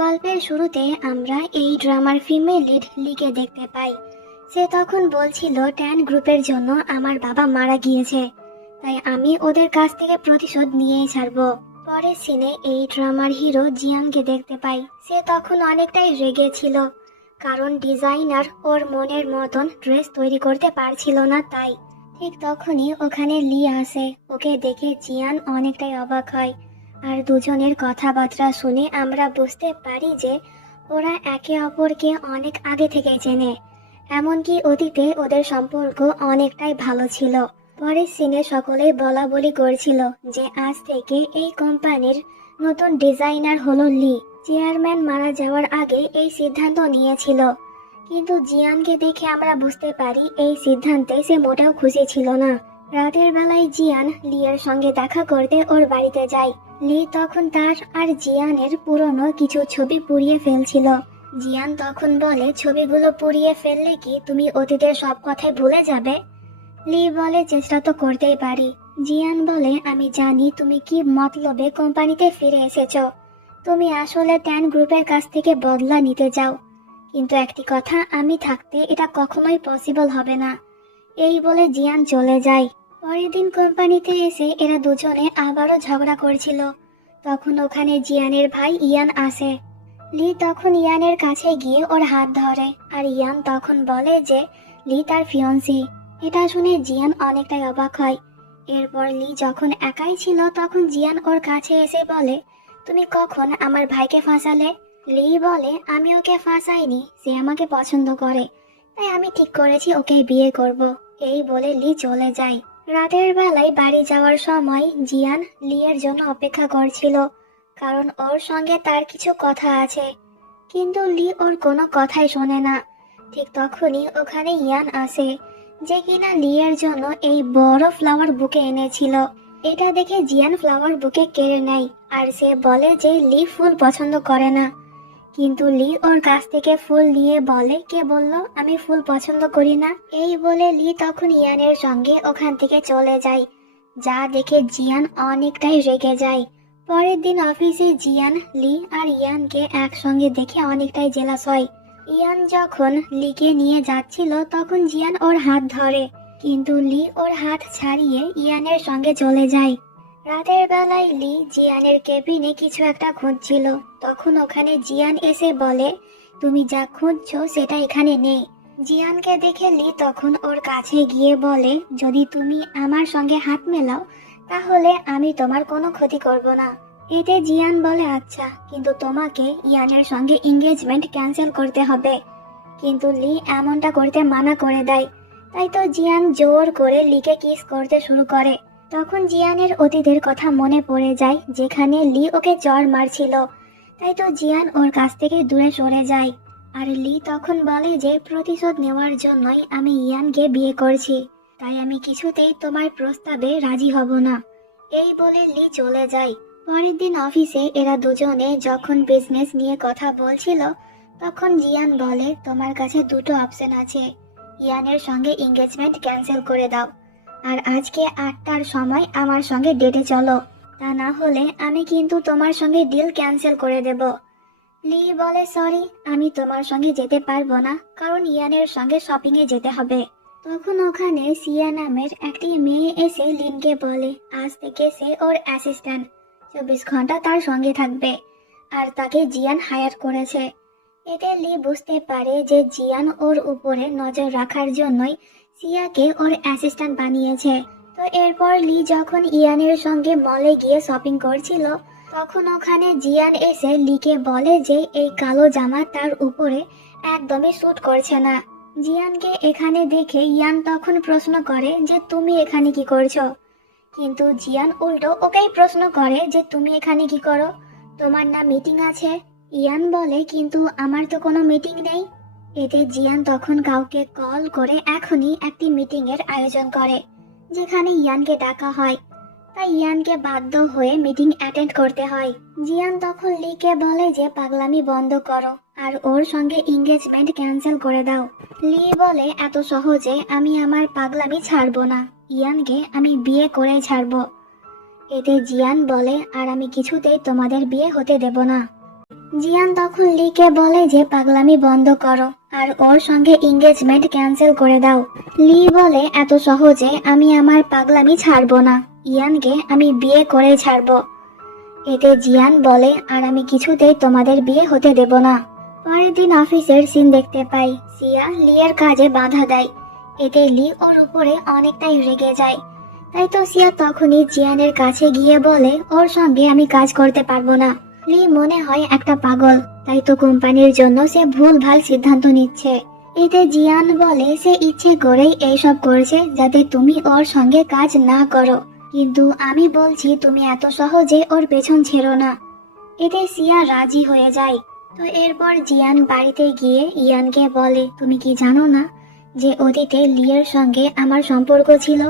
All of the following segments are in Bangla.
গল্পের শুরুতে আমরা এই ড্রামার ফিমেল লিড লিকে দেখতে পাই। সে তখন বলছিল ট্যান গ্রুপের জন্য আমার বাবা মারা গিয়েছে, তাই আমি ওদের কাছ থেকে প্রতিশোধ নিয়েই ছাড়বো। পরের সিনে এই ড্রামার হিরো জিয়ানকে দেখতে পাই। সে তখন অনেকটাই রেগে ছিল, কারণ ডিজাইনার ওর মনের মতন ড্রেস তৈরি করতে পারছিল না। তাই ঠিক তখনই ওখানে লি আসে। ওকে দেখে জিয়ান অনেকটাই অবাক হয়, আর দুজনের কথাবার্তা শুনে আমরা বুঝতে পারি যে ওরা একে অপরকে অনেক আগে থেকে চেনে, এমনকি অতীতে ওদের সম্পর্ক অনেকটাই ভালো ছিল। পরের সিনে সকলেই বলা বলি করছিল যে আজ থেকে এই কোম্পানির নতুন ডিজাইনার হলো লি। চেয়ারম্যান মারা যাওয়ার আগে এই সিদ্ধান্ত নিয়েছিল, কিন্তু জিয়ানকে দেখে আমরা বুঝতে পারি এই সিদ্ধান্তে সে মোটেও খুশি ছিল না। রাতের বেলায় জিয়ান লিয়ের সঙ্গে দেখা করতে ওর বাড়িতে যায়। লি তখন তার আর জিয়ানের পুরনো কিছু ছবি পুড়িয়ে ফেলছিল। জিয়ান তখন বলে, ছবিগুলো পুড়িয়ে ফেললে কি তুমি অতীতের সব কথাই ভুলে যাবে? লি বলে, চেষ্টা তো করতেই পারি। জিয়ান বলে, আমি জানি তুমি কি মতলবে কোম্পানিতে ফিরে এসেছো। তুমি আসলে ট্যান গ্রুপের কাছ থেকে বদলা নিতে যাও, কিন্তু একটি কথা, আমি থাকতে এটা কখনোই পসিবল হবে না। এই বলে জিয়ান চলে যায়। পরের দিন কোম্পানিতে এসে এরা দুজনে আবারও ঝগড়া করছিল। তখন ওখানে জিয়ানের ভাই ইয়ান আসে। লি তখন ইয়ানের কাছে গিয়ে ওর হাত ধরে, আর ইয়ান তখন বলে যে লি তার ফিয়ন্সি। এটা শুনে জিয়ান অনেকটাই অবাক হয়। এরপর লি যখন একাই ছিল তখন জিয়ান ওর কাছে এসে বলে, তুমি কখন আমার ভাইকে ফাঁসালে? লি বলে, আমি ওকে ফাঁসাইনি, সে আমাকে পছন্দ করে, তাই আমি ঠিক করেছি ওকে বিয়ে করব। এই বলে লি চলে যায়। রাতের বেলায় বাড়ি যাওয়ার সময় জিয়ান লিয়ের জন্য অপেক্ষা করছিল, কারণ ওর সঙ্গে তার কিছু কথা আছে, কিন্তু লি ওর কোনো কথাই শোনে না। ঠিক তখনই ওখানে ইয়ান আসে, যে কিনা লিয়ের জন্য এই বড় ফ্লাওয়ার বুকে এনেছিল। এটা দেখে জিয়ান ফ্লাওয়ার বুকে কেড়ে নেয়, আর সে বলে যে লি ফুল পছন্দ করে না। কিন্তু লি ওর কাছ থেকে ফুল নিয়ে বলে, কে বলল আমি ফুল পছন্দ করি না? এই বলে লি তখন ইয়ানের সঙ্গে ওখান থেকে চলে যায়, যা দেখে জিয়ান অনেকটাই রেগে যায়। পরের দিন অফিসে জিয়ান লি আর ইয়ানকে একসঙ্গে দেখে অনেকটাই জেলাস হয়। ইয়ান যখন লিকে নিয়ে যাচ্ছিল তখন জিয়ান ওর হাত ধরে, কিন্তু লি ওর হাত ছাড়িয়ে ইয়ানের সঙ্গে চলে যায়। রাতের বেলায় লি জিয়ানের কেবিনে কিছু একটা খুঁজছিল। তখন ওখানে জিয়ান এসে বলে, তুমি যা খুঁজছো সেটা এখানে নেই। জিয়ানকে দেখে লি তখন ওর কাছে গিয়ে বলে, যদি তুমি আমার সঙ্গে হাত মেলাও তাহলে আমি তোমার কোনো ক্ষতি করব না। এতে জিয়ান বলে, আচ্ছা, কিন্তু তোমাকে ইয়ানের সঙ্গে এঙ্গেজমেন্ট ক্যান্সেল করতে হবে। কিন্তু লি এমনটা করতে মানা করে দেয়। তাই তো জিয়ান জোর করে লিকে কিস করতে শুরু করে। তখন জিয়ানের অতীতের কথা মনে পড়ে যায়, যেখানে লি ওকে চড় মারছিল। তাই তো জিয়ান ওর কাছ থেকে দূরে সরে যায়। আর লি তখন বলে যে প্রতিশোধ নেওয়ার জন্যই আমি ইয়ানকে বিয়ে করছি, তাই আমি কিছুতেই তোমার প্রস্তাবে রাজি হব না। এই বলে লি চলে যায়। পরের দিন অফিসে এরা দুজনে যখন বিজনেস নিয়ে কথা বলছিল তখন জিয়ান বলে, তোমার কাছে দুটো অপশন আছে, ইয়ানের সঙ্গে এঙ্গেজমেন্ট ক্যান্সেল করে দাও, আর আজকে 8টার সময় আমার সঙ্গে ডেটে চলো, তা না হলে আমি কিন্তু তোমার সঙ্গে ডিল ক্যান্সেল করে দেব। লি বলে, সরি, আমি তোমার সঙ্গে যেতে পারবো না, কারণ ইয়ানের সঙ্গে শপিং এ যেতে হবে। তখন ওখানে সিয়া নামের একটি মেয়ে এসে লিনকে বলে, আজ থেকে সে ওর অ্যাসিস্ট্যান্ট, 24 ঘন্টা তার সঙ্গে থাকবে, আর তাকে জিয়ান হায়ার করেছে। এতে লি বুঝতে পারে যে জিয়ান ওর উপরে নজর রাখার জন্যই সিয়াকে ওর অ্যাসিস্ট্যান্ট বানিয়েছে। তো এরপর লি যখন ইয়ানের সঙ্গে মলে গিয়ে শপিং করছিল তখন ওখানে জিয়ান এসে লিকে বলে যে এই কালো জামা তার উপরে একদমই স্যুট করছে না। জিয়ানকে এখানে দেখে ইয়ান তখন প্রশ্ন করে যে তুমি এখানে কি করছো? কিন্তু জিয়ান উল্টো ওকেই প্রশ্ন করে যে তুমি এখানে কি করো, তোমার না মিটিং আছে? ইয়ান বলে, কিন্তু আমার তো কোনো মিটিং নেই। এতে জিয়ান তখন কাউকে কল করে এখনই একটি মিটিং এর আয়োজন করে, যেখানে ইয়ানকে ডাকা হয়। তাই ইয়ানকে বাধ্য হয়ে মিটিং অ্যাটেন্ড করতে হয়। জিয়ান তখন লিকে বলে যে পাগলামি বন্ধ করো আর ওর সঙ্গে এঙ্গেজমেন্ট ক্যান্সেল করে দাও। লি বলে, এত সহজে আমি আমার পাগলামি ছাড়বো না, ইয়ানকে আমি বিয়ে করে ছাড়বো। এতে জিয়ান বলে, আর আমি কিছুতেই তোমাদের বিয়ে হতে দেব না। জিয়ান তখন লিকে বলে যে পাগলামি বন্ধ করো আর ওর সঙ্গে এঙ্গেজমেন্ট ক্যান্সেল করে দাও। লি বলে এত সহজে আমি আমার পাগলামি ছাড়বো না, ইয়ানকে আমি বিয়ে করে ছাড়বো। এতে জিয়ান বলে আর আমি কিছুতেই তোমাদের বিয়ে হতে দেব না। পরের দিন অফিসের সিন দেখতে পাই, সিয়া লিয়ের কাজে বাধা দেয়। এতে লি ওর উপরে অনেকটাই রেগে যায়। তাই তো সিয়া তখনই জিয়ানের কাছে গিয়ে বলে ওর সঙ্গে আমি কাজ করতে পারবো না। লি মনে হয় একটা পাগল, তাই তো কোম্পানির জন্য সে ভুলভাল সিদ্ধান্ত নিচ্ছে। এতে জিয়ান বলে সে ইচ্ছে করেই এইসব করছে যাতে তুমি ওর সঙ্গে কাজ না করো, কিন্তু আমি বলছি তুমি এত সহজে ওর পেছন ছেড়ো না। এতে সিয়া রাজি হয়ে যায়। তো এরপর জিয়ান বাড়িতে গিয়ে ইয়ানকে বলে তুমি কি জানো না যে অতীতে লিয়ের সঙ্গে আমার সম্পর্ক ছিল,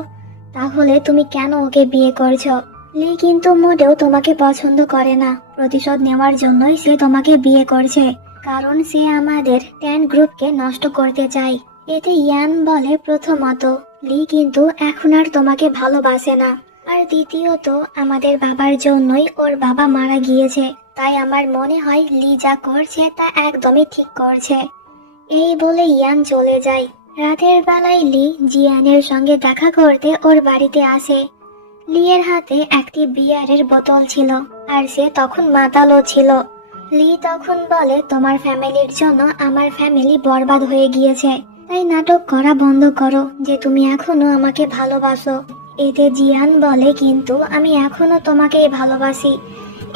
তাহলে তুমি কেন ওকে বিয়ে করছো? লি কিন্তু মোটেও তোমাকে পছন্দ করে না, প্রতিশোধ নেওয়ার জন্যই সে তোমাকে বিয়ে করছে, কারণ সে আমাদের ট্যান গ্রুপকে নষ্ট করতে চায়। এতে ইয়ান বলে প্রথমত লি কিন্তু এখন আর তোমাকে ভালোবাসে না, আর দ্বিতীয়ত আমাদের বাবার জন্যই ওর বাবা মারা গিয়েছে, তাই আমার মনে হয় লি যা করছে তা একদমই ঠিক করছে। এই বলে ইয়ান চলে যায়। রাতের বেলায় লি জিয়ানের সঙ্গে দেখা করতে ওর বাড়িতে আসে। লিয়ের হাতে একটি বিয়ারের বোতল ছিল, আর সে তখন মাতালও ছিল। লি তখন বলে তোমার ফ্যামিলির জন্য আমার ফ্যামিলি বরবাদ হয়ে গিয়েছে, তাই নাটক করা বন্ধ করো যে তুমি এখনো আমাকে ভালোবাসো। এতে জিয়ান বলে কিন্তু আমি এখনো তোমাকেই ভালোবাসি।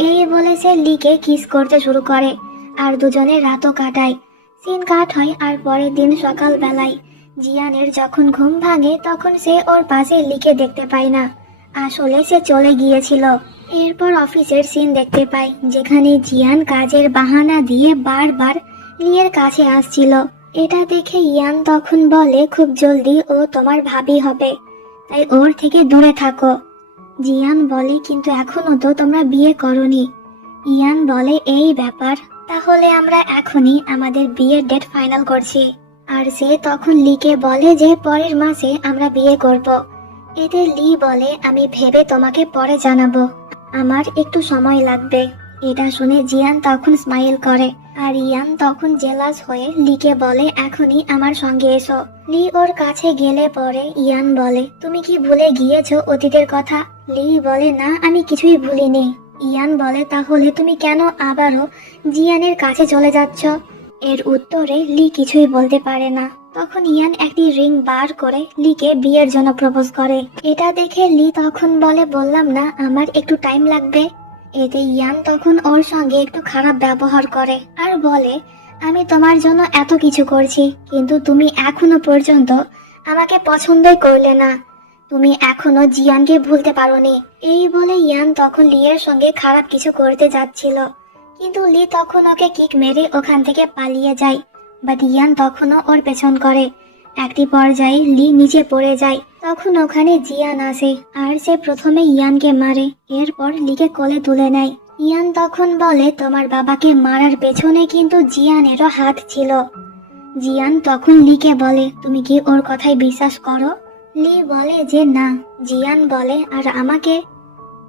এই বলে সে লিকে কিস করতে শুরু করে, আর দুজনে রাতও কাটায়। সিন কাট হয় আর পরের দিন সকাল বেলায় জিয়ানের যখন ঘুম ভাঙে তখন সে ওর পাশে লিকে দেখতে পায় না, আসলে সে চলে গিয়েছিল। এরপর অফিসের সিন দেখতে পাই যেখানে জিয়ান কাজের বাহানা দিয়ে বারবার লিয়ের কাছে আসছিল। এটা দেখে ইয়ান তখন বলে খুব জলদি ও তোমার ভাবি হবে, তাই ওর থেকে দূরে থাকো। জিয়ান বলে কিন্তু এখনো তো তোমরা বিয়ে করনি। ইয়ান বলে এই ব্যাপার, তাহলে আমরা এখনই আমাদের বিয়ের ডেট ফাইনাল করছি। আর সে তখন লিকে বলে যে পরের মাসে আমরা বিয়ে করব। এতে লি বলে আমি ভেবে তোমাকে পরে জানাবো, আমার একটু সময় লাগবে। এটা শুনে জিয়ান তখন স্মাইল করে, আর ইয়ান তখন জেলাস হয়ে লিকে বলে এখনই আমার সঙ্গে এসো। লি ওর কাছে গেলে পরে ইয়ান বলে তুমি কি ভুলে গিয়েছো অতীতের কথা? লি বলে না, আমি কিছুই ভুলিনি। ইয়ান বলে তাহলে তুমি কেন আবারও জিয়ানের কাছে চলে যাচ্ছ? এর উত্তরে লি কিছুই বলতে পারে না। তখন ইয়ান একটি রিং বার করে লিকে বিয়ের জন্য প্রপোজ করে। এটা দেখে লি তখন বলে বললাম না আমার একটু টাইম লাগবে। এতে ইয়ান তখন ওর সঙ্গে একটু খারাপ ব্যবহার করে আর বলে আমি তোমার জন্য এত কিছু করছি, কিন্তু তুমি এখনো পর্যন্ত আমাকে পছন্দই করলে না, তুমি এখনো জিয়ানকে ভুলতে পারোনি। এই বলে ইয়ান তখন লিয়ের সঙ্গে খারাপ কিছু করতে যাচ্ছিল, কিন্তু লি তখন ওকে কিক মেরে ওখান থেকে পালিয়ে যায়। বাট ইয়ান তখনও ওর পেছন করে। একটি পর্যায়ে লি নিচে পড়ে যায়, তখন ওখানে জিয়ান আসে আর সে প্রথমে ইয়ানকে মারে, এরপর লিকে কোলে তুলে নেয়। ইয়ান তখন বলে তোমার বাবাকে মারার পেছনে কিন্তু জিয়ানেরও হাত ছিল। জিয়ান তখন লিকে বলে তুমি কি ওর কথায় বিশ্বাস করো? লি বলে যে না। জিয়ান বলে আর আমাকে?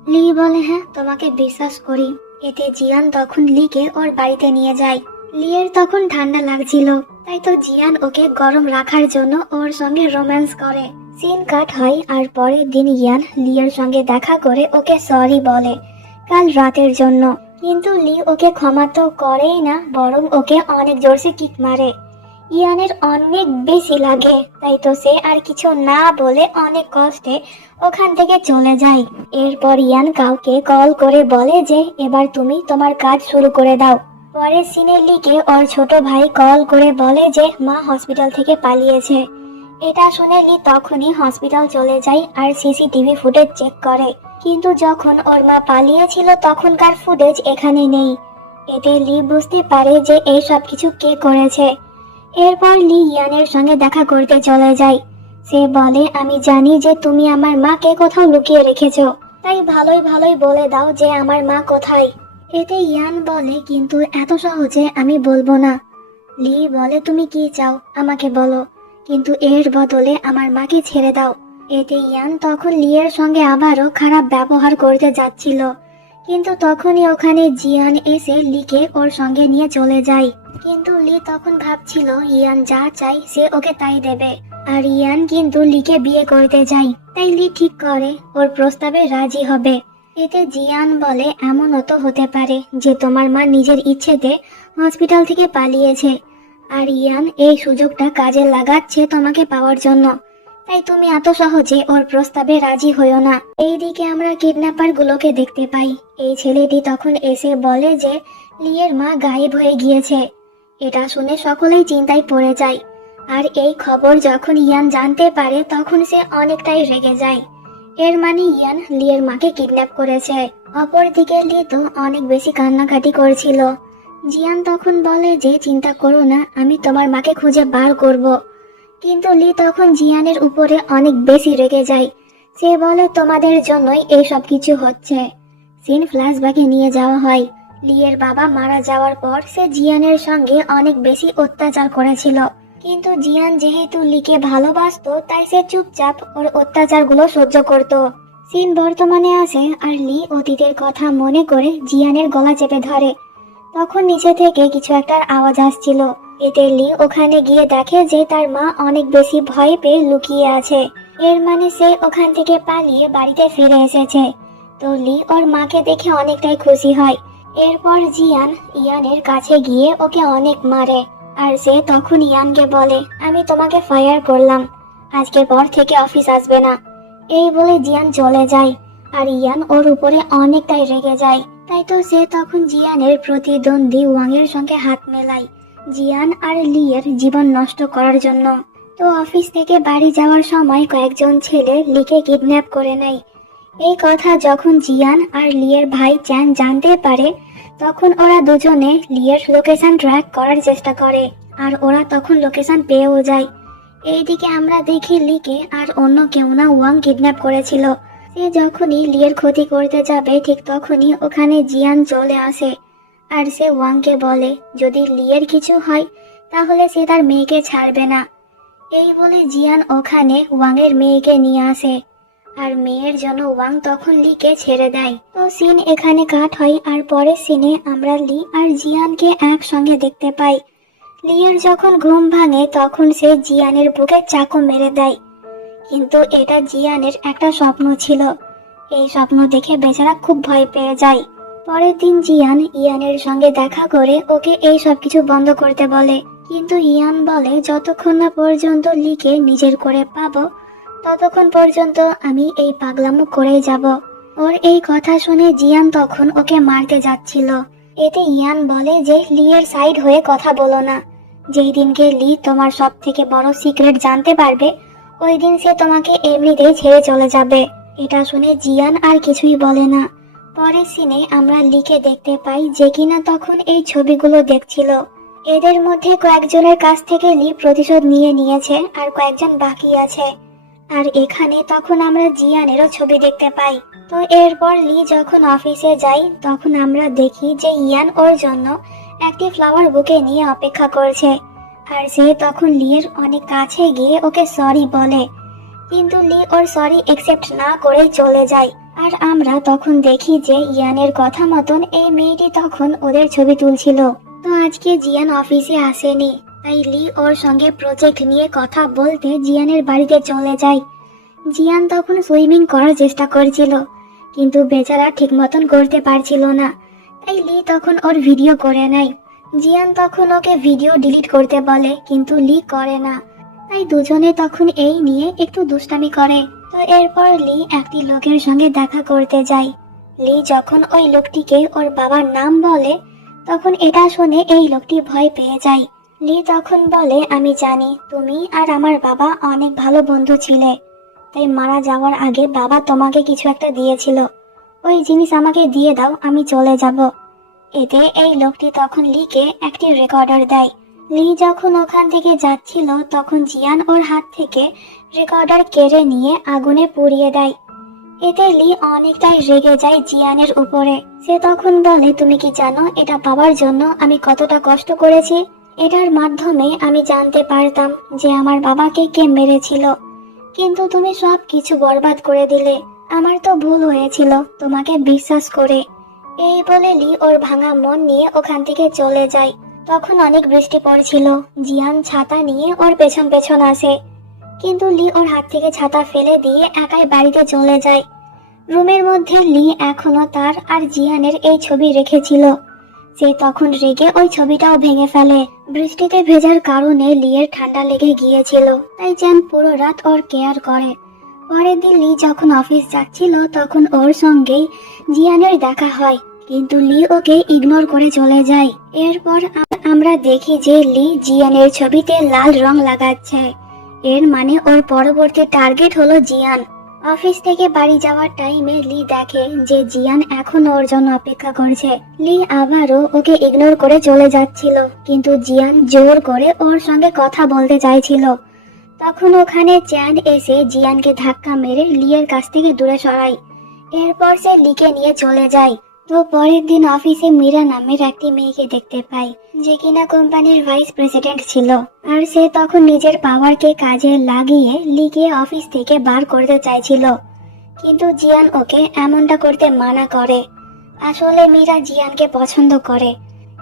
লি বলে হ্যাঁ, তোমাকে বিশ্বাস করি। এতে জিয়ান তখন লিকে ওর বাড়িতে নিয়ে যায়। লিয়ের তখন ঠান্ডা লাগছিল, তাই তো জিয়ান ওকে গরম রাখার জন্য ওর সঙ্গে রোম্যান্স করে। সিন কাট হয় আর পরের দিন ইয়ান লিয়ের সঙ্গে দেখা করে ওকে সরি বলে কাল রাতের জন্য, কিন্তু লি ওকে ক্ষমা তো করেই না, বরং ওকে অনেক জোরসে কিক মারে। ইয়ানের অনেক বেশি লাগে, তাই তো সে আর কিছু না বলে অনেক কষ্টে ওখান থেকে চলে যায়। এরপর ইয়ান কাউকে কল করে বলে যে এবার তুমি তোমার কাজ শুরু করে দাও। পরে সিনে লিকে ওর ছোট ভাই কল করে বলে যে মা হসপিটাল থেকে পালিয়েছে। এটা শুনে লি তখনই হসপিটাল চলে যায় আর সিসিটিভি ফুটেজ চেক করে, কিন্তু যখন ওর মা পালিয়েছিল তখনকার ফুটেজ এখানে নেই। এতে লি বুঝতে পারে যে এই সব কিছু কে করেছে। এরপর লি ইয়ানের সঙ্গে দেখা করতে চলে যায়। সে বলে আমি জানি যে তুমি আমার মাকে কোথাও লুকিয়ে রেখেছো, তাই ভালোই ভালোই বলে দাও যে আমার মা কোথায়। এতে ইয়ান বলে কিন্তু এত সহজে আমি বলবো না। লি বলে তুমি কি চাও আমাকে বলো, কিন্তু এর বদলে আমার মাকে ছেড়ে দাও। এতে ইয়ান তখন লিয়ের সঙ্গে আবারও খারাপ ব্যবহার করতে যাচ্ছিল, কিন্তু তখনই ওখানে জিয়ান এসে লিকে ওর সঙ্গে নিয়ে চলে যায়। কিন্তু লি তখন ভাবছিল ইয়ান যা চাই সে ওকে তাই দেবে, আর ইয়ান কিন্তু লিকে বিয়ে করতে যায়। তাই লি ঠিক করে ওর প্রস্তাবে রাজি হবে। এতে জিয়ান বলে এমনও তো হতে পারে যে তোমার মা নিজের ইচ্ছেতে হসপিটাল থেকে পালিয়েছে, আর ইয়ান এই সুযোগটা কাজে লাগাচ্ছে তোমাকে পাওয়ার জন্য। তাই তুমি এত সহজে ওর প্রস্তাবে রাজি হইও না। এইদিকে আমরা কিডন্যাপার গুলোকে দেখতে পাই। এই ছেলেটি তখন এসে বলে যে লিয়ের মা গায়েব হয়ে গিয়েছে। এটা শুনে সকলেই চিন্তায় পড়ে যায়। আর এই খবর যখন ইয়ান জানতে পারে তখন সে অনেকটাই রেগে যায়। এর মানে ইয়ান লিয়ের মাকে কিডন্যাপ করেছে। অপরদিকে লি তো অনেক বেশি কান্নাকাটি করছিল। জিয়ান তখন বলে যে চিন্তা করো না, আমি তোমার মাকে খুঁজে বার করব। কিন্তু লি তখন জিয়ানের উপরে অনেক বেশি রেগে যায়। সে বলে তোমাদের জন্যই এই সব কিছু হচ্ছে। সিন ফ্ল্যাশব্যাকে নিয়ে যাওয়া হয়। লিয়ের বাবা মারা যাওয়ার পর সে জিয়ানের সঙ্গে অনেক বেশি অত্যাচার করেছিল। কিন্তু জিয়ান যেহেতু লিকে ভালোবাসতো তাই সে চুপচাপ ওর অত্যাচারগুলো সহ্য করত। সিন বর্তমানে আসে আর লি অতীতের কথা মনে করে জিয়ানের গলা চেপে ধরে। তখন নিচে থেকে কিছু একটা আওয়াজ আসছিল। এতে লি ওখানে গিয়ে দেখে যে তার মা অনেক বেশি ভয় পেয়ে লুকিয়ে আছে। এর মানে সে ওখান থেকে পালিয়ে বাড়িতে ফিরে এসেছে। তো লি ওর মাকে দেখে অনেকটাই খুশি হয়। এরপর জিয়ান ইয়ানের কাছে গিয়ে ওকে অনেক মারে। আর সে তখন ইয়ানকে বলে আমি তোমাকে ফায়ার করলাম, আজকের পর থেকে অফিস আসবে না। এই বলে জিয়ান চলে যায়। আর ইয়ান ওর উপরে অনেকটাই রেগে যায়। তাই তো সে তখন জিয়ানের প্রতিদ্বন্দ্বী ওয়াংয়ের সঙ্গে হাত মেলায় জিয়ান আর লিয়ের জীবন নষ্ট করার জন্য। তো অফিস থেকে বাড়ি যাওয়ার সময় কয়েকজন ছেলে লিকে কিডন্যাপ করে নেয়। এই কথা যখন জিয়ান আর লিয়ের ভাই চ্যান জানতে পারে তখন ওরা দুজনে লিয়ের লোকেশন ট্র্যাক করার চেষ্টা করে। আর ওরা তখন লোকেশন পেয়েও যায়। এইদিকে আমরা দেখি লিকে আর অন্য কেউ না ওয়াং কিডন্যাপ করেছিল। সে যখনই লিয়ের ক্ষতি করতে যাবে ঠিক তখনই ওখানে জিয়ান চলে আসে। আর সে ওয়াংকে বলে যদি লিয়ের কিছু হয় তাহলে সে তার মেয়েকে ছাড়বে না। এই বলে জিয়ান ওখানে ওয়াংয়ের মেয়েকে নিয়ে আসে। আর মেয়ের জন্য ওয়াং তখন লিকে ছেড়ে দেয়। তো সিন এখানে কাট হয়। আর পরের সিনে আমরা লি আর জিয়ানকে একসঙ্গে দেখতে পাই। লিয়ের যখন ঘুম ভাঙে তখন সে জিয়ানের বুকে চাকু মেরে দেয়। কিন্তু এটা জিয়ানের একটা স্বপ্ন ছিল। এই স্বপ্ন দেখে বেচারা খুব ভয় পেয়ে যায়। পরের দিন জিয়ান ইয়ানের সঙ্গে দেখা করে ওকে এই সব কিছু বন্ধ করতে বলে। কিন্তু ইয়ান বলে যতক্ষণ না পর্যন্ত লিকে নিজের করে পাবো ততক্ষণ পর্যন্ত আমি এই পাগলামো করেই যাব। ওর এই কথা শুনে জিয়ান তখন ওকে মারতে যাচ্ছিল। এতে ইয়ান বলে যে লিয়ের সাইড হয়ে কথা বলো না। যেই দিনকে লি তোমার সব থেকে বড় সিক্রেট জানতে পারবে ওই দিন সে তোমাকে এমনিতেই ছেড়ে চলে যাবে। এটা শুনে জিয়ান আর কিছুই বলে না। পরের সিনে আমরা লিকে দেখতে পাই যে কিনা তখন এই ছবিগুলো দেখছিল। এদের মধ্যে কয়েকজনের কাছ থেকে লি প্রতিশোধ নিয়ে নিয়েছে আর কয়েকজন বাকি আছে। আর এখানে তখন আমরা জিয়ানেরও ছবি দেখতে পাই। তো এরপর লি যখন অফিসে যাই তখন আমরা দেখি যে ইয়ান ওর জন্য একটি ফ্লাওয়ার বুকে নিয়ে অপেক্ষা করছে। আর সে তখন লিয়ের অনেক কাছে গিয়ে ওকে সরি বলে। কিন্তু লি ওর সরি একসেপ্ট না করে চলে যায়। আর আমরা তখন দেখি যে ইয়ানের কথা মতন এই মেয়েটি তখন ওদের ছবি তুলছিল। তো আজকে জিয়ান অফিসে আসেনি, তাই লি ওর সঙ্গে প্রজেক্ট নিয়ে কথা বলতে জিয়ানের বাড়িতে চলে যায়। জিয়ান তখন সুইমিং করার চেষ্টা করছিল কিন্তু বেচারা ঠিক মতন করতে পারছিল না। তাই লি তখন ওর ভিডিও করে নেয়। জিয়ান তখন ওকে ভিডিও ডিলিট করতে বলে কিন্তু লি করে না। তাই দুজনে তখন এই নিয়ে একটু দুষ্টামি করে। তো এরপর লি একটি লোকের সঙ্গে দেখা করতে যায়। লি যখন ওই লোকটিকে ওর বাবার নাম বলে তখন এটা শুনে এই লোকটি ভয় পেয়ে যায়। লি তখন বলে আমি জানি তুমি আর আমার বাবা অনেক ভালো বন্ধু ছিলে, তাই মারা যাওয়ার আগে বাবা তোমাকে কিছু একটা দিয়েছিল, ওই জিনিস আমাকে দিয়ে দাও, আমি চলে যাব। এতে এই লোকটি তখন লিকে একটি রেকর্ডার দেয়। লি যখন ওখান থেকে যাচ্ছিল তখন জিয়ান ওর হাত থেকে রেকর্ডার কেড়ে নিয়ে আগুনে পুড়িয়ে দেয়। এতে লি অনেকটাই রেগে যায় জিয়ানের উপরে। সে তখন বলে তুমি কি জানো এটা পাওয়ার জন্য আমি কতটা কষ্ট করেছি? এটার মাধ্যমে আমি জানতে পারতাম যে আমার বাবাকে কে মেরেছিল, কিন্তু তুমি সব কিছু বরবাদ করে দিলে। আমার তো ভুল হয়েছিল তোমাকে বিশ্বাস করে। এই বলে লি ওর ভাঙা মন নিয়ে ওখান থেকে চলে যায়। তখন অনেক বৃষ্টি পড়ছিল। জিয়ান ছাতা নিয়ে ওর পেছন পেছন আসে, কিন্তু লি ওর হাত থেকে ছাতা ফেলে দিয়ে একাই বাড়িতে চলে যায়। রুমের মধ্যে লি এখনো তার আর জিয়ানের এই ছবি রেখেছিল। সে তখন রেগে ওই ছবিটাও ভেঙে ফেলে। বৃষ্টিতে ভেজার কারণে লিয়ের ঠান্ডা লেগে গিয়েছিল, তাই চ্যান পুরো রাত ওর কেয়ার করে। পরের দিন লি যখন অফিস যাচ্ছিল তখন ওর সঙ্গেই জিয়ানের দেখা হয়, কিন্তু লি ওকে ইগনোর করে চলে যায়। এরপর আমরা দেখি যে লি জিয়ানের ছবিতে লাল রং লাগাচ্ছে। এর মানে ওর পরবর্তী টার্গেট হলো জিয়ান। অফিস থেকে বাড়ি যাওয়ার টাইমে লি দেখে যে জিয়ান এখনো ওর জন্য অপেক্ষা করছে। লি আবারও ওকে ইগনোর করে চলে যাচ্ছিল, কিন্তু জিয়ান জোর করে ওর সঙ্গে কথা বলতে চাইছিল। তখন ওখানে চ্যান এসে জিয়ানকে ধাক্কা মেরে লিয়ের কাছ থেকে দূরে সরায়। এরপর সে লিকে নিয়ে চলে যায়। তো পরের দিন অফিসে মীরা নামের একটি মেয়েকে দেখতে পাই, যে কিনা কোম্পানির ভাইস প্রেসিডেন্ট ছিল। আর সে তখন নিজের পাওয়ারকে কাজে লাগিয়ে লিকে অফিস থেকে বার করতে চাইছিল, কিন্তু জিয়ান ওকে এমনটা করতে মানা করে। আসলে মীরা জিয়ানকে পছন্দ করে,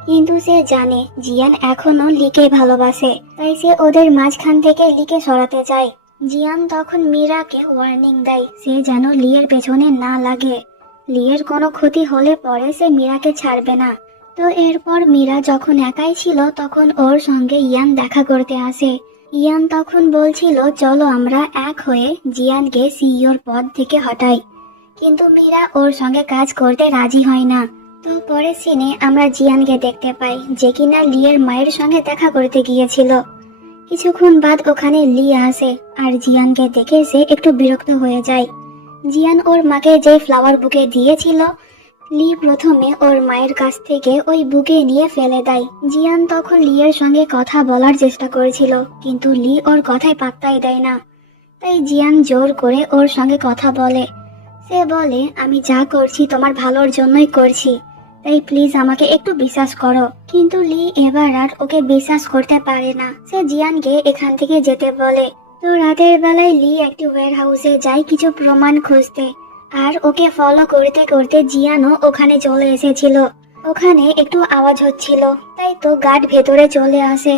কিন্তু সে জানে জিয়ান এখনো লিকে ভালোবাসে, তাই সে ওদের মাঝখান থেকে লিকে সরাতে চায়। জিয়ান তখন মীরাকে ওয়ার্নিং দেয় সে যেন লিয়ের পেছনে না লাগে। লিয়ের কোনো ক্ষতি হলে পরে সে মীরাকে ছাড়বে না। তো এরপর মীরা যখন একাই ছিল তখন ওর সঙ্গে ইয়ান দেখা করতে আসে। ইয়ান তখন বলছিল চলো আমরা এক হয়ে জিয়ানকে সিইওর পদ থেকে হটাই, কিন্তু মীরা ওর সঙ্গে কাজ করতে রাজি হয় না। তো পরের সিনে আমরা জিয়ানকে দেখতে পাই, যে কিনা লিয়ের মায়ের সঙ্গে দেখা করতে গিয়েছিল। কিছুক্ষণ বাদ ওখানে লি আসে, আর জিয়ানকে দেখে সে একটু বিরক্ত হয়ে যায়। জিয়ান ওর মাকে যে ফ্লাওয়ার বুকে দিয়েছিল, লি প্রথমে ওর মায়ের কাছ থেকে ওই বুকে নিয়ে ফেলে দেয়। জিয়ান তখন লিয়ের সঙ্গে কথা বলার চেষ্টা করেছিল, কিন্তু লি ওর কথায় পাত্তাই দেয় না। তাই জিয়ান জোর করে ওর সঙ্গে কথা বলে। সে বলে আমি যা করছি তোমার ভালোর জন্যই করছি, তাই প্লিজ আমাকে একটু বিশ্বাস করো। কিন্তু লি এবার আর ওকে বিশ্বাস করতে পারে না। সে জিয়ানকে এখান থেকে যেতে বলে। তো রাতের বেলায় লি একটি ওয়্যার হাউসে যায় কিছু প্রমাণ খুঁজতে, আর ওকে ফলো করতে করতে জিয়ানও ওখানে চলে এসেছিল। ওখানে একটু আওয়াজ হচ্ছিল, তাই তো গার্ড ভেতরে চলে আসে।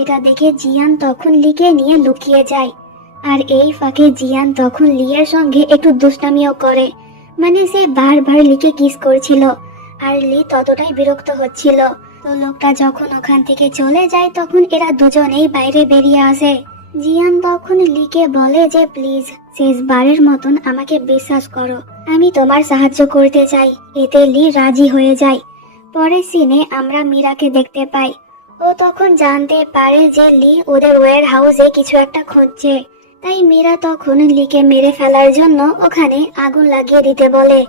এটা দেখে জিয়ান তখন লিকে নিয়ে লুকিয়ে যায়। আর এই ফাঁকে জিয়ান তখন লিয়ের সঙ্গে একটু দুষ্টামিও করে, মানে সে বারবার লিকে কিস করছিল, আর লি ততটাই বিরক্ত হচ্ছিল। তো লোকটা যখন ওখান থেকে চলে যায় তখন এরা দুজনেই বাইরে বেরিয়ে আসে। জিয়ান তখন লিকে বলে যে প্লিজ শেষবারের মতন আমাকে বিশ্বাস করো, আমি তোমার সাহায্য করতে চাই। এতে লি রাজি হয়ে যায়। পরের সিনে আমরা মীরাকে দেখতে পাই। ও তখন জানতে পারে যে লি ওদের ওয়্যার হাউসে কিছু একটা খুঁজছে, তাই মীরা তখন লিকে মেরে ফেলার জন্য ওখানে আগুন লাগিয়ে দিতে বলে।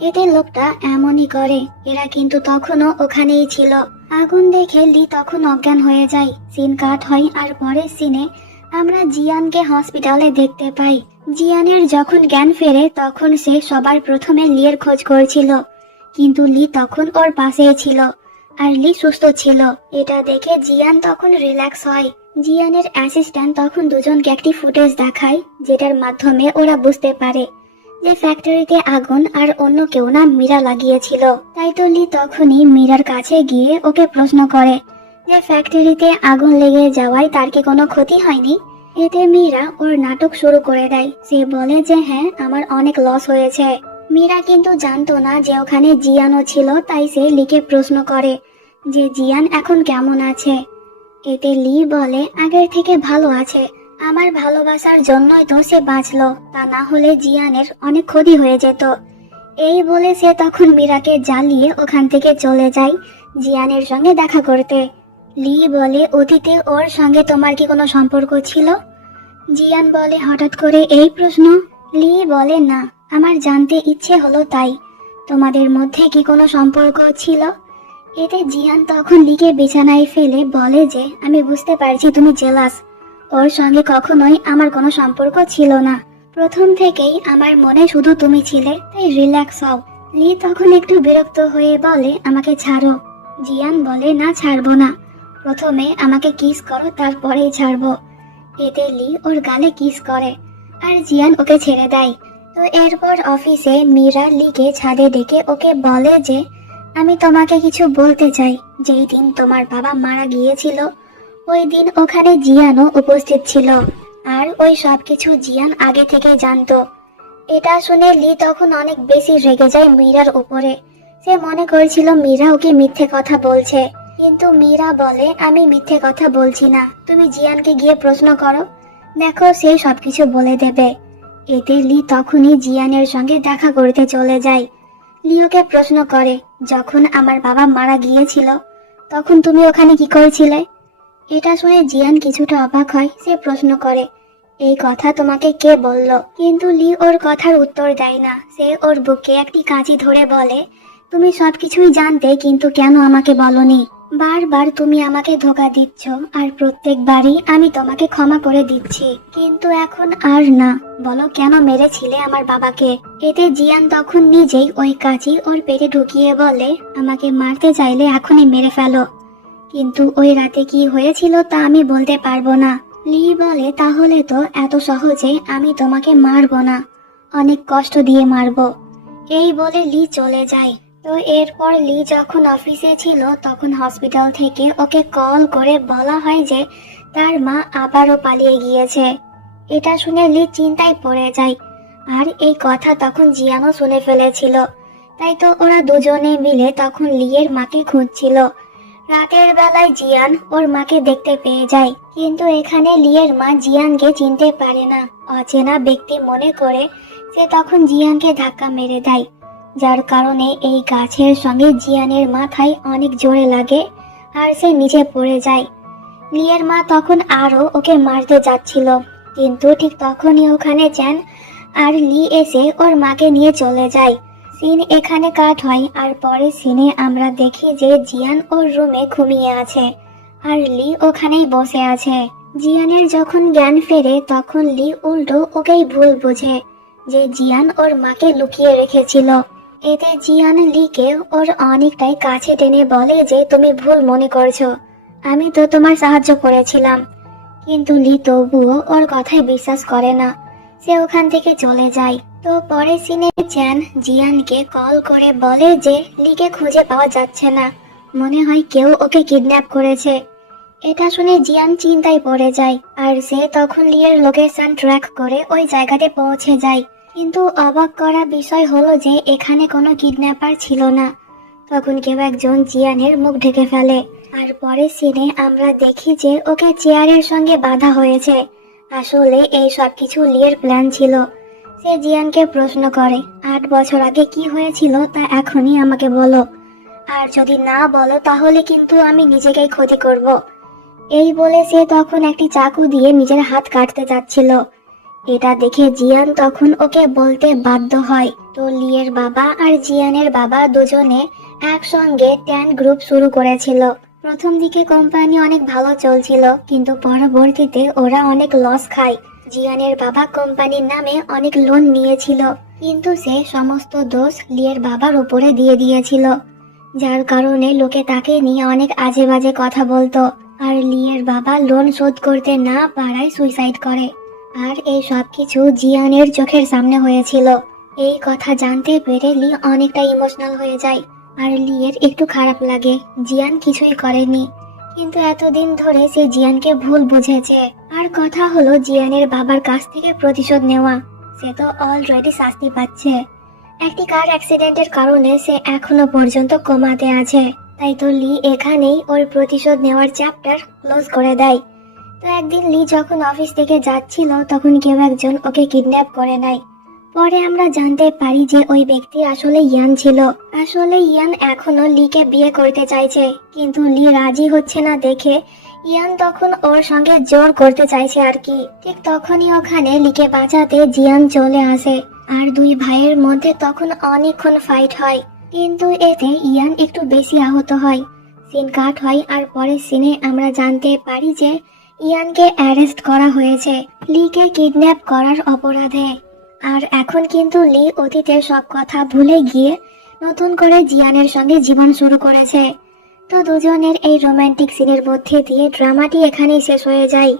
এতে লোকটা এমনই করে। এরা কিন্তু তখনও ওখানেই ছিল। আগুন দেখে লি তখন অজ্ঞান হয়ে যায়। সিন কাট হয়, আর পরের সিনে আমরা জিয়ানকে হসপিটালে দেখতে পাই। জিয়ানের যখন জ্ঞান ফেরে তখন সে সবার প্রথমে লিয়ের খোঁজ করছিল, কিন্তু লি তখন ওর পাশেই ছিল, আর লি সুস্থ ছিল। এটা দেখে জিয়ান তখন রিল্যাক্স হয়। জিয়ানের অ্যাসিস্ট্যান্ট তখন দুজনকে একটি ফুটেজ দেখায়, যেটার মাধ্যমে ওরা বুঝতে পারে যে ফ্যাক্টরিতে আগুন আর অন্য কেউ না, মীরা লাগিয়েছিল। তাই তো লি তখনই মীরার কাছে গিয়ে ওকে প্রশ্ন করে যে ফ্যাক্টরিতে আগুন লেগে যাওয়ায় তার কি কোনো ক্ষতি হয়নি। এতে মীরা ওর নাটক শুরু করে দেয়। সে বলে যে হ্যাঁ, আমার অনেক লস হয়েছে। মীরা কিন্তু জানতো না যে ওখানে জিয়ানও ছিল, তাই সে লিকে প্রশ্ন করে যে জিয়ান এখন কেমন আছে। এতে লি বলে আগের থেকে ভালো আছে, আমার ভালোবাসার জন্যই তো সে বাঁচলো, তা না হলে জিয়ানের অনেক ক্ষতি হয়ে যেত। এই বলে সে তখন মীরাকে জ্বালিয়ে ওখান থেকে চলে যায় জিয়ানের সঙ্গে দেখা করতে। লি বলে অতীতে ওর সঙ্গে তোমার কি কোনো সম্পর্ক ছিল? জিয়ান বলে হঠাৎ করে এই প্রশ্ন? লি বলে না, আমার জানতে ইচ্ছে হলো তাই। তোমাদের মধ্যে কি কোনো সম্পর্ক ছিল? এতে জিয়ান তখন লিকে বিছানায় ফেলে বলে যে আমি বুঝতে পারছি তুমি জেলাস, ওর সঙ্গে কখনোই আমার কোনো সম্পর্ক ছিল না। প্রথম থেকেই আমার মনে শুধু তুমি ছিলে, তাই রিল্যাক্স হও। লি তখন একটু বিরক্ত হয়ে বলে আমাকে ছাড়ো। জিয়ান বলে না, ছাড়বো না, প্রথমে আমাকে কিস করো, তারপরেই ছাড়বো। এতে লি ওর গালে কিস করে, আর জিয়ান ওকে ছেড়ে দেয়। তো এরপর অফিসে মীরা লিকে ছাদে ডেকে ওকে বলে যে আমি তোমাকে কিছু বলতে চাই। যেই দিন তোমার বাবা মারা গিয়েছিল ওই দিন ওখানে জিয়ানও উপস্থিত ছিল, আর ওই সব কিছু জিয়ান আগে থেকে জানতো। এটা শুনে লি তখন অনেক বেশি রেগে যায় মীরার উপরে। সে মনে করেছিল মীরা ওকে মিথ্যে কথা বলছে, কিন্তু মীরা বলে আমি মিথ্যে কথা বলছি না, তুমি জিয়ানকে গিয়ে প্রশ্ন করো, দেখো সে সবকিছু বলে দেবে। এতে লি তখনই জিয়ানের সঙ্গে দেখা করতে চলে যায়। লি ওকে প্রশ্ন করে, যখন আমার বাবা মারা গিয়েছিল তখন তুমি ওখানে কি করেছিলে? এটা শুনে জিয়ান কিছুটা অবাক হয়। সে প্রশ্ন করে, এই কথা তোমাকে কে বলল? কিন্তু লি ওর কথার উত্তর দেয় না। সে ওর বুকে একটি কাঁচি ধরে বলে, তুমি সবকিছুই জানতে কিন্তু কেন আমাকে বলনি? বারবার তুমি আমাকে ধোঁকা দিচ্ছ, আর প্রত্যেকবারই আমি তোমাকে ক্ষমা করে দিচ্ছি, কিন্তু এখন আর না। বলো কেন মেরেছিলে আমার বাবাকে? এতে জিয়ান তখন নিজেই ওই কাঁচি ওর পেটে ঢুকিয়ে বলে, আমাকে মারতে চাইলে এখনই মেরে ফেলো, কিন্তু ওই রাতে কি হয়েছিল তা আমি বলতে পারবো না। লি বলে, তাহলে তো এত সহজে আমি তোমাকে মারবো না, অনেক কষ্ট দিয়ে মারবো। এই বলে লি চলে যায়। তো এরপর লি যখন অফিসে ছিল তখন হসপিটাল থেকে ওকে কল করে বলা হয় যে তার মা আবারও পালিয়ে গিয়েছে। এটা শুনে লি চিন্তায় পড়ে যায়, আর এই কথা তখন জিয়ানও শুনে ফেলেছিল। তাই তো ওরা দুজনে মিলে তখন লিয়ের মাকে খুঁজছিল। রাতের বেলায় জিয়ান ওর মাকে দেখতে পেয়ে যায়, কিন্তু এখানে লিয়ের মা জিয়ানকে চিনতে পারে না। অচেনা ব্যক্তি মনে করে সে তখন জিয়ানকে ধাক্কা মেরে দেয়, যার কারণে এই গাছের সঙ্গে জিয়ানের মাথায় অনেক জোরে লাগে আর সে নিচে পড়ে যায়। লিয়ের মা তখন আরো ওকে মারতে যাচ্ছিল, কিন্তু ঠিক তখনই ওখানে চ্যান আর লি এসে ওর মাকে নিয়ে চলে যায়। সিন এখানে কাট হয়, আর পরে সিনে আমরা দেখি যে জিয়ান ওর রুমে ঘুমিয়ে আছে আর লি ওখানেই বসে আছে। জিয়ানের যখন জ্ঞান ফেরে তখন লি উল্টো ওকেই ভুল বুঝে যে জিয়ান ওর মাকে লুকিয়ে রেখেছিল। এতে জিয়ান লিকে ওর অনেকটাই কাছে টেনে বলে যে তুমি ভুল মনে করছো, আমি তো তোমার সাহায্য করেছিলাম। কিন্তু লি তবুও ওর কথায় বিশ্বাস করে না, সে ওখান থেকে চলে যায়। তো পরে সিনে চ্যান জিয়ানকে কল করে বলে যে লিকে খুঁজে পাওয়া যাচ্ছে না, মনে হয় কেউ ওকে কিডন্যাপ করেছে। এটা শুনে জিয়ান চিন্তায় পড়ে যায়, আর সে তখন লিয়ের লোকেশন ট্র্যাক করে ওই জায়গাতে পৌঁছে যায়। কিন্তু অবাক করা বিষয় হলো যে এখানে কোনো কিডন্যাপার ছিল না। তখন কেউ একজন জিয়ানের মুখ ঢেকে ফেলে, আর পরে সিনে আমরা দেখি যে ওকে চেয়ারের সঙ্গে বাঁধা হয়েছে। আসলে এই সব কিছু লিয়ের প্ল্যান ছিল। সে জিয়ানকে প্রশ্ন করে, 8 বছর আগে কি হয়েছিল তা এখনই আমাকে বলো, আর যদি না বলো তাহলে কিন্তু আমি নিজেকেই ক্ষতি করব। এই বলে সে তখন একটি চাকু দিয়ে নিজের হাত কাটতে যাচ্ছিল। এটা দেখে জিয়ান তখন ওকে বলতে বাধ্য হয়। তো লিয়ের বাবা আর জিয়ানের বাবা দুজনে একসঙ্গে ট্যান গ্রুপ শুরু করেছিল। প্রথম দিকে কোম্পানি অনেক ভালো চলছিল, কিন্তু পরবর্তীতে ওরা অনেক লস খায়। জিয়ানের বাবা কোম্পানির নামে অনেক লোন নিয়েছিল, কিন্তু সে সমস্ত দোষ লিয়ের বাবার উপরে দিয়ে দিয়েছিল, যার কারণে লোকে তাকে নিয়ে অনেক আজে বাজে কথা বলতো। আর লিয়ের বাবা লোন শোধ করতে না পারায় সুইসাইড করে। আর এই সব কিছু জিয়ানের চোখের সামনে হয়েছিল। এই কথা জানতে পেরে লি অনেকটা ইমোশনাল হয়ে যায়, আর লিয়ের একটু খারাপ লাগে। জিয়ান কিছুই করেনি, কিন্তু এতদিন ধরে সে জিয়ানকে ভুল বুঝেছে। আর কথা হলো জিয়ানের বাবার কাছ থেকে প্রতিশোধ নেওয়া। সে তো অলরেডি শাস্তি পাচ্ছে। একটি কার অ্যাক্সিডেন্টের কারণে সে এখনো পর্যন্ত কোমাতে আছে। তাই তো লি এখানেই ওর প্রতিশোধ নেওয়ার চ্যাপ্টার ক্লোজ করে দেয়। তো একদিন লি যখন অফিস থেকে যাচ্ছিল তখন কেউ একজন ওকে কিডন্যাপ করে নেয়। পরে আমরা জানতে পারি যে ওই ব্যক্তি আসলে ইয়ান ছিল। আসলে ইয়ান এখনো লিকে বিয়ে করতে চাইছে, কিন্তু লি রাজি হচ্ছে না দেখে ইয়ান তখন ওর সঙ্গে জোর করতে চাইছে আর কি। ঠিক তখনই ওখানে লিকে বাঁচাতে জিয়ান চলে আসে, আর দুই ভাইয়ের মধ্যে তখন অনেকক্ষণ ফাইট হয়, কিন্তু এতে ইয়ান একটু বেশি আহত হয়। সিন কাট হয়, আর পরে সিনে আমরা জানতে পারি যে ইয়ানকে অ্যারেস্ট করা হয়েছে লিকে কিডন্যাপ করার অপরাধে। আর এখন কিন্তু লি অতীতের সব কথা ভুলে গিয়ে নতুন করে জিয়ানের সঙ্গে জীবন শুরু করেছে। তো দুজনের এই রোমান্টিক সিনের মধ্যে দিয়ে ড্রামাটি এখানেই শেষ হয়ে যায়।